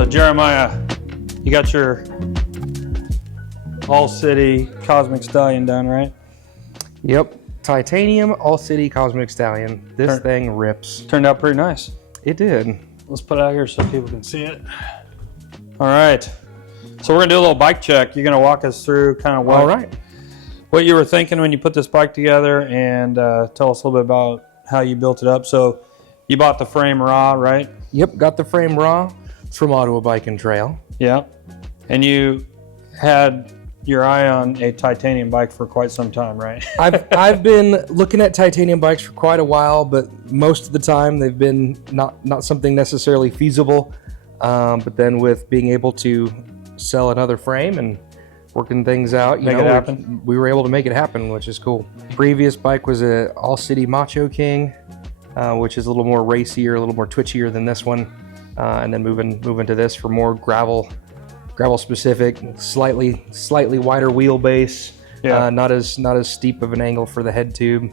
So Jeremiah, you got your All-City Cosmic Stallion done, right? Yep, titanium All-City Cosmic Stallion. This thing rips. Turned out pretty nice. It did. Let's put it out here so people can see it. All right. So we're gonna do a little bike check. You're gonna walk us through kind of what you were thinking when you put this bike together, and tell us a little bit about how you built it up. So you bought the frame raw, right? Yep, got the frame raw from Ottawa Bike and Trail. Yeah. And you had your eye on a titanium bike for quite some time, right? I've been looking at titanium bikes for quite a while, but most of the time they've been not something necessarily feasible. But then with being able to sell another frame and working things out, we were able to make it happen, which is cool. Previous bike was a All-City Macho King, which is a little more racier, a little more twitchier than this one. And then moving to this for more gravel specific, slightly wider wheelbase, not as steep of an angle for the head tube.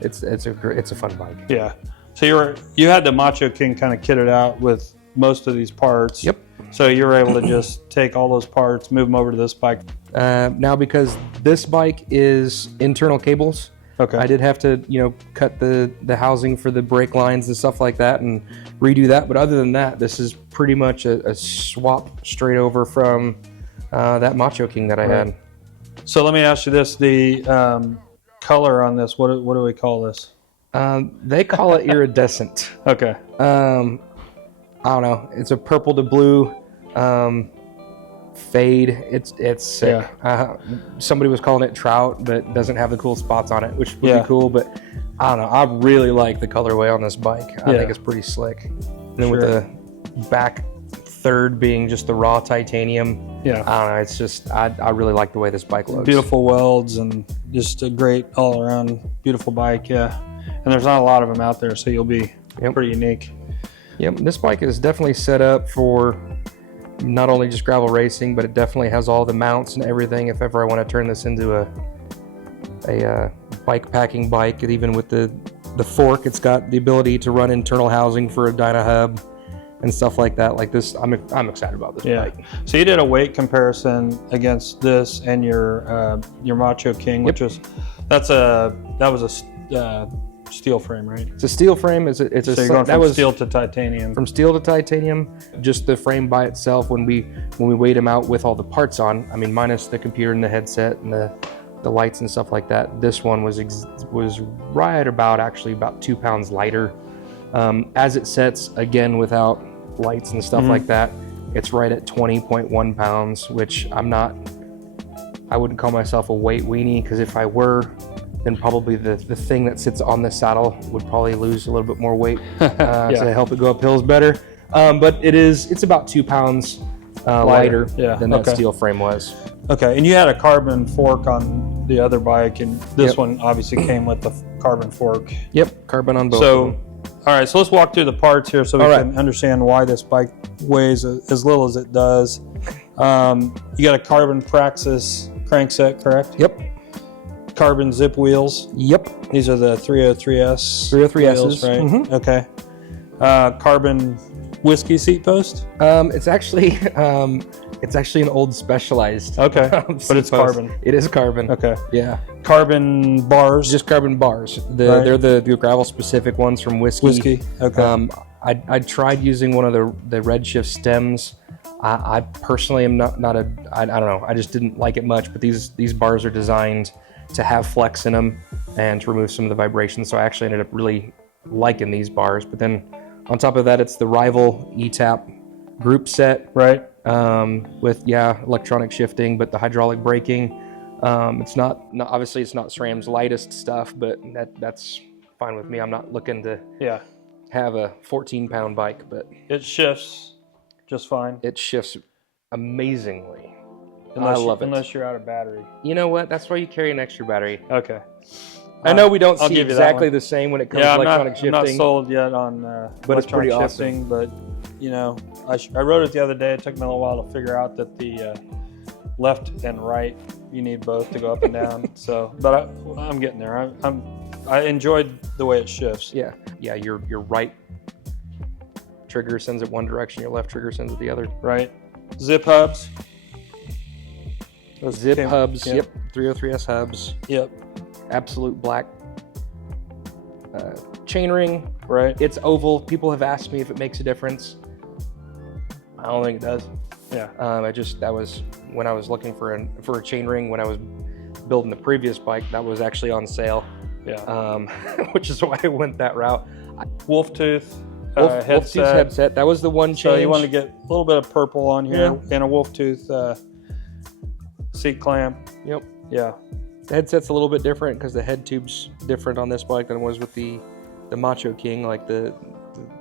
It's a fun bike. Yeah. So you had the Macho King kind of kitted out with most of these parts. Yep. So you were able to just take all those parts, move them over to this bike. Now because this bike is internal cables. Okay. I did have to, cut the housing for the brake lines and stuff like that and redo that. But other than that, this is pretty much a swap straight over from that Macho King that I had. So let me ask you this, the color on this, what do we call this? They call it iridescent. Okay. I don't know. It's a purple to blue fade. It's sick. Yeah. Somebody was calling it trout, but doesn't have the cool spots on it, which would be cool. But I don't know. I really like the colorway on this bike. I think it's pretty slick. And then with the back third being just the raw titanium. Yeah. I don't know. It's just I really like the way this bike looks. Beautiful welds and just a great all around beautiful bike. Yeah. And there's not a lot of them out there, so you'll be pretty unique. Yep. This bike is definitely set up for not only just gravel racing, but it definitely has all the mounts and everything. If ever I want to turn this into a bike packing bike, even with the fork, it's got the ability to run internal housing for a Dyna hub and stuff like that. Like this, I'm excited about this bike. So you did a weight comparison against this and your Macho King, which was that was a steel frame, right? It's a steel frame. So you're going from steel to titanium. From steel to titanium. Just the frame by itself, when we weighed them out with all the parts on, I mean, minus the computer and the headset and the lights and stuff like that, this one was right about 2 pounds lighter. As it sets, again, without lights and stuff like that, it's right at 20.1 pounds, which I wouldn't call myself a weight weenie, because if I were, then probably the thing that sits on the saddle would probably lose a little bit more weight to help it go up hills better. But it's about 2 pounds lighter than that steel frame was. Okay, and you had a carbon fork on the other bike, and this one obviously came with the carbon fork. Yep, carbon on both. So, all right, so let's walk through the parts here so we can understand why this bike weighs as little as it does. You got a carbon Praxis crankset, correct? Yep. Carbon zip wheels. Yep. These are the 303S. 303Ss, right? Mm-hmm. Okay. Carbon whiskey seat post. It's actually an old Specialized. Okay. But it's carbon. It is carbon. Okay. Yeah. Carbon bars. Just carbon bars. They're the gravel specific ones from whiskey. Okay. I tried using one of the Redshift stems. I personally am not I don't know. I just didn't like it much. But these bars are designed to have flex in them and to remove some of the vibration. So I actually ended up really liking these bars. But then on top of that, it's the Rival E-Tap group set, right? With electronic shifting, but the hydraulic braking. It's not obviously it's not SRAM's lightest stuff, but that's fine with me. I'm not looking to have a 14-pound bike, but it shifts just fine. It shifts amazingly. I love it. Unless you're out of battery. You know what? That's why you carry an extra battery. Okay. I know we don't see exactly the same when it comes to electronic shifting. I'm not sold yet on but it's pretty shifting, awesome. But I rode it the other day. It took me a little while to figure out that the left and right, you need both to go up and down. But I'm getting there. I enjoyed the way it shifts. Yeah. Your right trigger sends it one direction, your left trigger sends it the other. Right. Zip hubs. Those zip hubs. Yep. 303S hubs. Yep. Absolute black chainring. Right. It's oval. People have asked me if it makes a difference. I don't think it does. Yeah. That was when I was looking for a chain ring when I was building the previous bike. That was actually on sale. Yeah. Which is why I went that route. Wolf tooth Wolf tooth headset. That was the one change. So you want to get a little bit of purple on here and a wolf tooth seat clamp. Yep. Yeah. The headset's a little bit different because the head tube's different on this bike than it was with the Macho King. Like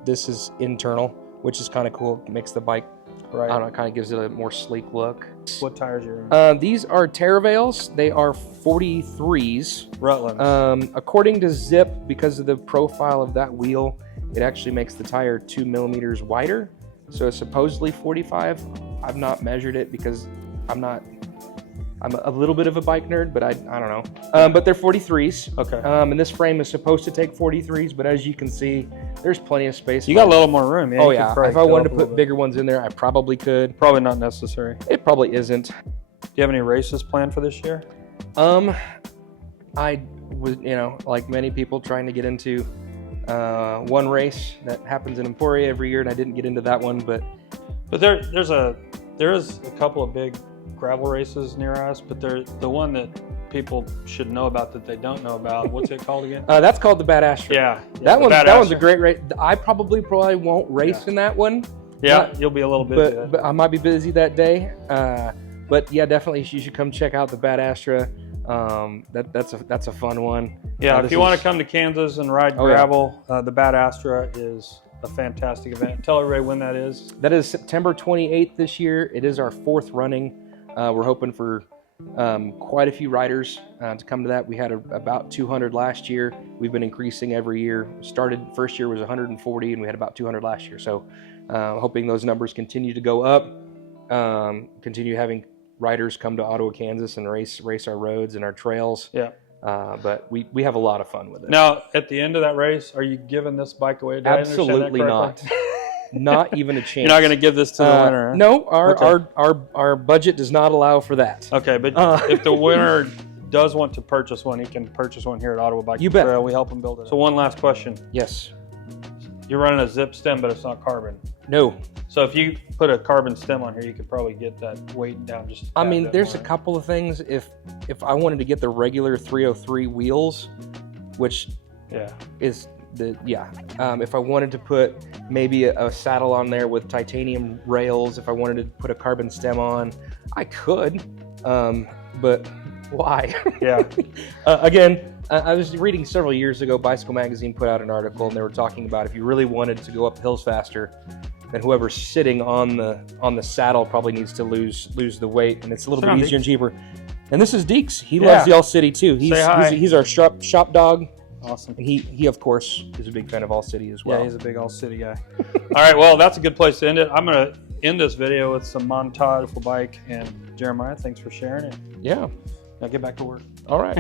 this is internal, which is kind of cool. It makes the bike, right. I don't know, it kind of gives it a more sleek look. What tires are you in? These are Terravales. They are 43s. Rutland. According to Zip, because of the profile of that wheel, it actually makes the tire 2 millimeters wider. So it's supposedly 45. I've not measured it because I'm a little bit of a bike nerd, but I don't know. But they're 43s. Okay. And this frame is supposed to take 43s, but as you can see, there's plenty of space. You got a little more room. Yeah, oh yeah. If I wanted to put bigger ones in there, I probably could. Probably not necessary. It probably isn't. Do you have any races planned for this year? I was, like many people, trying to get into one race that happens in Emporia every year, and I didn't get into that one. But there is a couple of big gravel races near us, but they're the one that people should know about that they don't know about. What's it called again? That's called the Bad Astra. Yeah. That one's a great race. I probably won't race in that one. Yeah, you'll be a little busy. But I might be busy that day. But yeah, definitely you should come check out the Bad Astra. That's a fun one. Yeah, if you want to come to Kansas and ride gravel, the Bad Astra is a fantastic event. Tell everybody when that is. That is September 28th this year. It is our 4th running. We're hoping for quite a few riders to come to that. We had about 200 last year. We've been increasing every year. First year was 140, and we had about 200 last year. So hoping those numbers continue to go up, continue having riders come to Ottawa, Kansas and race our roads and our trails. Yeah. But we have a lot of fun with it. Now, at the end of that race, are you giving this bike away? Absolutely not. Not even a chance. You're not going to give this to the winner? Huh? No, our budget does not allow for that. Okay, but if the winner does want to purchase one, he can purchase one here at Ottawa Bike You bet. Trail. We help him build it. So one last question. Yes. You're running a zip stem, but it's not carbon. No. So if you put a carbon stem on here, you could probably get that weight down just a bit there's more. a couple of things. If I wanted to get the regular 303 wheels, which is if I wanted to put maybe a saddle on there with titanium rails, if I wanted to put a carbon stem on, I could, but why? Yeah. Again, I was reading several years ago, Bicycle Magazine put out an article, and they were talking about if you really wanted to go up hills faster, then whoever's sitting on the saddle probably needs to lose the weight, and it's a little bit easier and cheaper. And this is Deeks. He loves the All-City too. He's our shop dog. Awesome. And he of course is a big fan of All-City as well. Yeah, he's a big All-City guy. All right, well, that's a good place to end it. I'm going to end this video with some montage for bike. And Jeremiah, thanks for sharing it. Yeah. Now get back to work. All right.